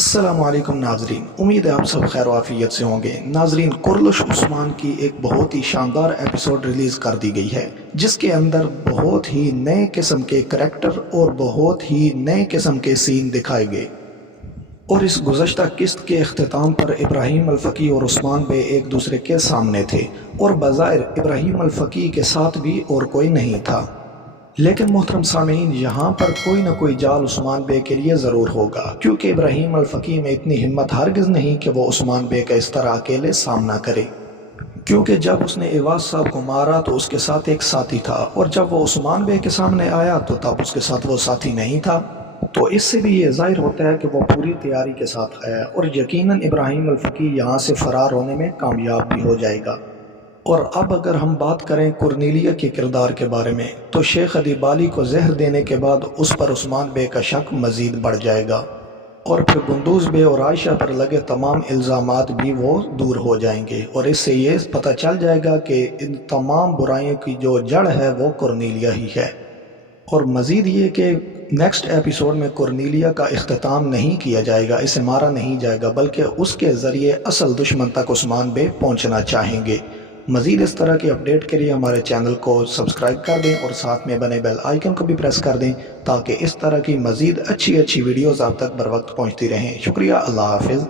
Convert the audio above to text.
السلام علیکم ناظرین، امید ہے آپ سب خیر و عافیت سے ہوں گے۔ ناظرین، کرلش عثمان کی ایک بہت ہی شاندار ایپیسوڈ ریلیز کر دی گئی ہے، جس کے اندر بہت ہی نئے قسم کے کریکٹر اور بہت ہی نئے قسم کے سین دکھائے گئے۔ اور اس گزشتہ قسط کے اختتام پر ابراہیم الفقی اور عثمان بے ایک دوسرے کے سامنے تھے، اور بظاہر ابراہیم الفقی کے ساتھ بھی اور کوئی نہیں تھا، لیکن محترم سامعین، یہاں پر کوئی نہ کوئی جال عثمان بے کے لیے ضرور ہوگا، کیونکہ ابراہیم الفقی میں اتنی ہمت ہرگز نہیں کہ وہ عثمان بے کا اس طرح اکیلے سامنا کرے، کیونکہ جب اس نے ایواز صاحب کو مارا تو اس کے ساتھ ایک ساتھی تھا، اور جب وہ عثمان بے کے سامنے آیا تو تب اس کے ساتھ وہ ساتھی نہیں تھا۔ تو اس سے بھی یہ ظاہر ہوتا ہے کہ وہ پوری تیاری کے ساتھ آیا، اور یقیناً ابراہیم الفقی یہاں سے فرار ہونے میں کامیاب بھی ہو جائے گا۔ اور اب اگر ہم بات کریں کرنیلیہ کے کردار کے بارے میں، تو شیخ ادیب علی کو زہر دینے کے بعد اس پر عثمان بے کا شک مزید بڑھ جائے گا، اور پھر قندوز بے اور عائشہ پر لگے تمام الزامات بھی وہ دور ہو جائیں گے، اور اس سے یہ پتہ چل جائے گا کہ ان تمام برائیوں کی جو جڑ ہے وہ کرنیلیہ ہی ہے۔ اور مزید یہ کہ نیکسٹ ایپیسوڈ میں کرنیلیہ کا اختتام نہیں کیا جائے گا، اسے مارا نہیں جائے گا، بلکہ اس کے ذریعے اصل دشمن تک عثمان بے پہنچنا چاہیں گے۔ مزید اس طرح کی اپڈیٹ کے لیے ہمارے چینل کو سبسکرائب کر دیں اور ساتھ میں بنے بیل آئیکن کو بھی پریس کر دیں، تاکہ اس طرح کی مزید اچھی ویڈیوز آپ تک بر وقت پہنچتی رہیں۔ شکریہ، اللہ حافظ۔